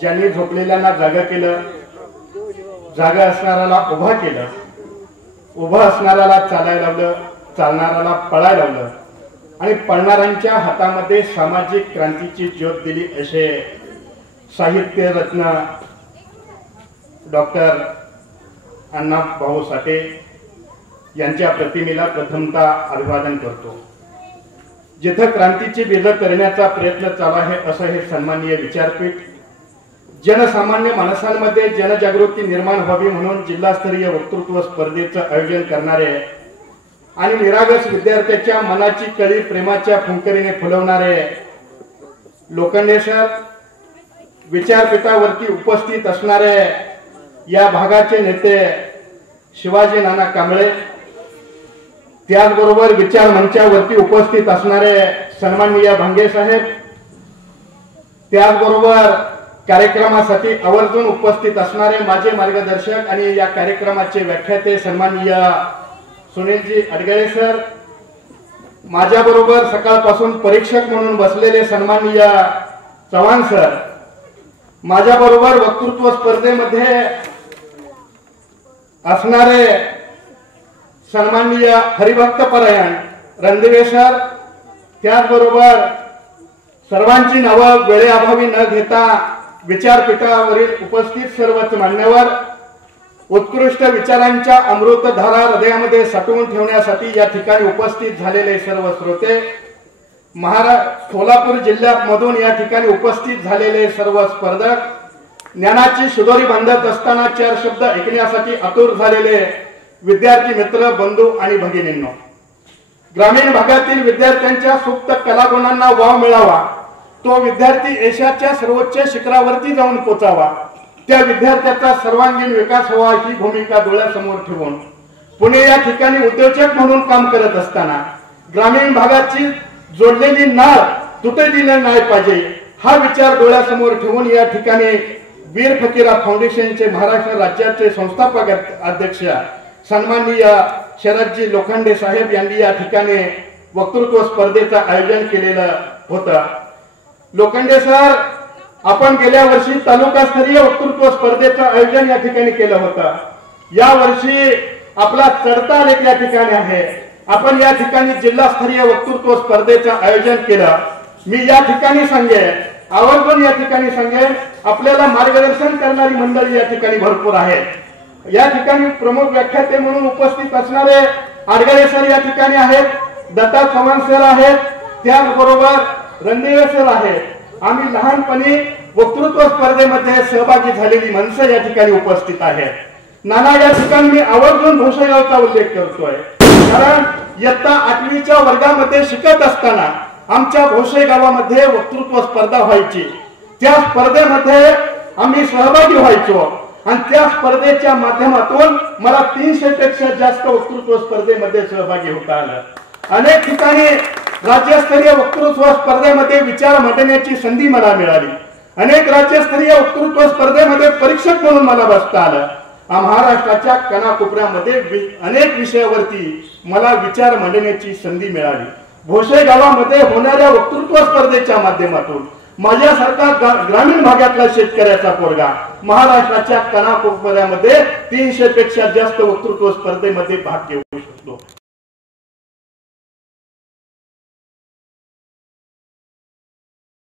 ज्यांनी झोपलेल्यांना जागा केलं, जागा असणाऱ्याला उभा केलं, उभा असणाऱ्याला चालायला लावलं, चालणाऱ्याला पळायला लावलं आणि पळणाऱ्यांच्या हातामध्ये सामाजिक क्रांतीची ज्योत दिली असे साहित्य रत्न डॉक्टर अण्णाभाऊ साठे यांच्या प्रतिमेला प्रथमतः अभिवादन करतो। जिथं क्रांतीची बीज करण्याचा प्रयत्न चालू आहे असं हे सन्माननीय विचारपीठ जनसामान्य माणसांमध्ये जनजागृती निर्माण व्हावी म्हणून जिल्हास्तरीय वक्तृत्व स्पर्धेचं आयोजन करणारे आणि निरागस विद्यार्थ्यांच्या मनाची कळी प्रेमाच्या फुंकरीने फुलवणारे लोखंडेश्वर विचारपीठावरती उपस्थित असणारे या भागाचे नेते शिवाजी नाना कांबळे, त्याचबरोबर विचार मंचावरती उपस्थित असणारे सन्माननीय भांगे साहेब, त्याचबरोबर कार्यक्रमासाठी आवर्जून उपस्थित असणारे माझे मार्गदर्शक आणि या कार्यक्रमाचे व्याख्याते सन्माननीय सुनीलजी अडगळे सर, माझ्याबरोबर सकाळपासून परीक्षक म्हणून बसलेले सन्माननीय चव्हाण सर, माझ्याबरोबर वक्तृत्व स्पर्धेमध्ये असणारे सन्माननीय हरिभक्त परायण रणदिवे सर, त्याचबरोबर सर्वांची नावं वेळेअभावी न घेता विचारपीठावरील उपस्थित सर्वच मान्यवर उत्कृष्ट विचारांच्या अमृतधारा हृदयामध्ये साठवून ठेवण्यासाठी या ठिकाणी उपस्थित झालेले सर्व श्रोते, सोलापूर जिल्ह्यामधून या ठिकाणी उपस्थित झालेले सर्व स्पर्धक, ज्ञानाची शिदोरी बांधत असताना चार शब्द ऐकण्यासाठी आतुर झालेले विद्यार्थी मित्र, बंधू आणि भगिनींनो, ग्रामीण भागातील विद्यार्थ्यांच्या सुप्त कलागुणांना वाव मिळावा, तो विद्यार्थी यशाच्या सर्वोच्च शिखरावरती जाऊन पोचावा, त्या विद्यार्थ्याचा सर्वांगीण विकास व्हावा ही भूमिका डोळ्यासमोर ठेवून पुणे या ठिकाणी उद्योजक म्हणून काम करत असताना ग्रामीण भागाची जोडलेली नाळ तुटलेली नाही पाहिजे हा विचार डोळ्यासमोर ठेवून या ठिकाणी वीर फकीरा फाउंडेशनचे महाराष्ट्र राज्याचे संस्थापक अध्यक्ष सन्माननीय शरदजी लोखंडे साहेब यांनी या ठिकाणी वक्तृत्व स्पर्धेचं आयोजन केलेलं होतं। लोखंडे सर, आपण गेल्या वर्षी तालुकास्तरीय वक्तृत्व स्पर्धेचं आयोजन या ठिकाणी केलं होतं। या वर्षी आपला चढता लेख या ठिकाणी आहे, आपण या ठिकाणी जिल्हास्तरीय वक्तृत्व स्पर्धेचं आयोजन केलं। मी या ठिकाणी सांगेन, आवर्जून या ठिकाणी सांगेन, आपल्याला मार्गदर्शन करणारी मंडळी या ठिकाणी भरपूर आहे। या ठिकाणी प्रमुख व्याख्याते म्हणून उपस्थित असणारे अडगळे सर या ठिकाणी आहेत, दत्ता चव्हाण सर आहेत, त्याचबरोबर रणदिवे सर आहेत। आम्ही लहानपणी वक्तृत्व स्पर्धेमध्ये सहभागी झालेली माणसं या ठिकाणी उपस्थित आहेत। नाना, या ठिकाणी मी आवर्जून भोसेगावचा उल्लेख करतोय, कारण इयत्ता 8वीच्या वर्गामध्ये शिकत असताना आमच्या भोसे गावामध्ये वक्तृत्व स्पर्धा व्हायची। त्या स्पर्धेमध्ये आम्ही सहभागी व्हायचो आणि त्या स्पर्धेच्या माध्यमातून मला 300 पेक्षा जास्त वक्तृत्व स्पर्धेमध्ये सहभागी होता आलं। अनेक ठिकाणी राज्यस्तरीय वक्तृत्व स्पर्धेमध्ये विचार मांडण्याची संधी मला मिळाली। अनेक राज्यस्तरीय वक्तृत्व स्पर्धेमध्ये परीक्षक म्हणून मला बसता आलं। महाराष्ट्राच्या कानाकोपऱ्यामध्ये अनेक विषयावरती मला विचार मांडण्याची संधी मिळाली। भोसे गावामध्ये होणाऱ्या वक्तृत्व स्पर्धेच्या माध्यमातून माझ्यासारखा ग्रामीण भागातला शेतकऱ्याचा पोरगा महाराष्ट्राच्या कानाकोपऱ्यामध्ये 300 पेक्षा जास्त वक्तृत्व स्पर्धेमध्ये भाग घेऊ